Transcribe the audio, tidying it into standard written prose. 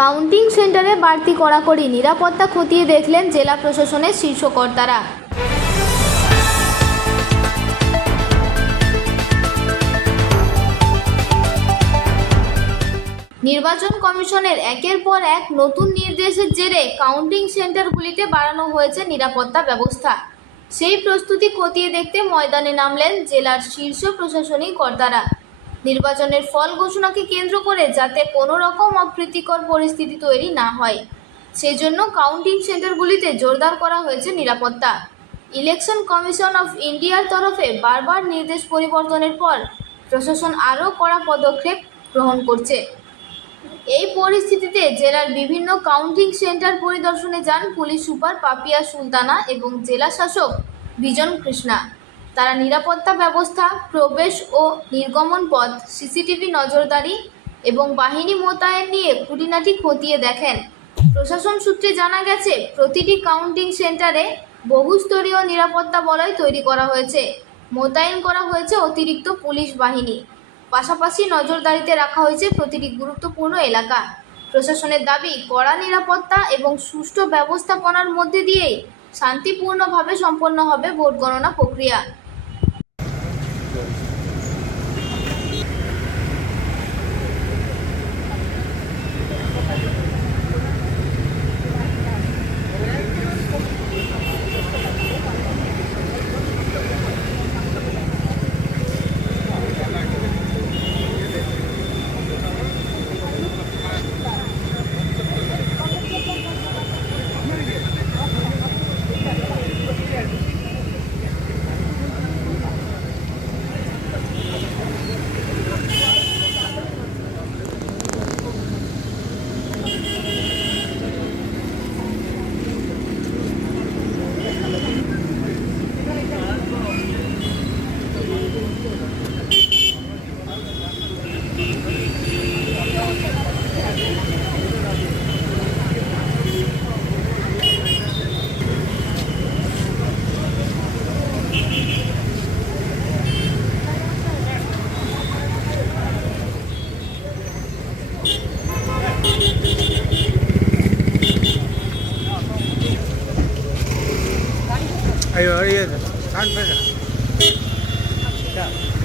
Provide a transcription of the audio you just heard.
Counting সেন্টারে বাড়তি কড়াকড়ি, নিরাপত্তা খতিয়ে দেখলেন জেলা প্রশাসনের শীর্ষ কর্তারা। নির্বাচন কমিশনের একের পর এক নতুন নির্দেশের জেরে কাউন্টিং সেন্টারগুলিতে বাড়ানো হয়েছে নিরাপত্তা ব্যবস্থা। সেই প্রস্তুতি খতিয়ে দেখতে ময়দানে নামলেন জেলার শীর্ষ প্রশাসনিক কর্তারা। নির্বাচনের ফল ঘোষণাকে কেন্দ্র করে যাতে কোনো রকম অপ্রীতিকর পরিস্থিতি তৈরি না হয়, সেজন্য কাউন্টিং সেন্টারগুলিতে জোরদার করা হয়েছে নিরাপত্তা। ইলেকশন কমিশন অফ ইন্ডিয়ার তরফে বারবার নির্দেশ পরিবর্তনের পর প্রশাসন আরও কড়া পদক্ষেপ গ্রহণ করছে। এই পরিস্থিতিতে জেলার বিভিন্ন কাউন্টিং সেন্টার পরিদর্শনে যান পুলিশ সুপার পাপিয়া সুলতানা এবং জেলা শাসক বিজন কৃষ্ণা। তারা নিরাপত্তা ব্যবস্থা, প্রবেশ ও নির্গমন পথ, সিসিটিভি নজরদারি এবং বাহিনী মোতায়েন নিয়ে খুঁটিনাটি খতিয়ে দেখেন। প্রশাসন সূত্রে জানা গেছে, প্রতিটি কাউন্টিং সেন্টারে বহুস্তরীয় নিরাপত্তা বলয় তৈরি করা হয়েছে, মোতায়েন করা হয়েছে অতিরিক্ত পুলিশ বাহিনী, পাশাপাশি নজরদারিতে রাখা হয়েছে প্রতিটি গুরুত্বপূর্ণ এলাকা। প্রশাসনের দাবি, কড়া নিরাপত্তা এবং সুষ্ঠু ব্যবস্থাপনার মধ্যে দিয়েই শান্তিপূর্ণভাবে সম্পন্ন হবে ভোট গণনা প্রক্রিয়া। Ayo, iya, kan beda. Ya.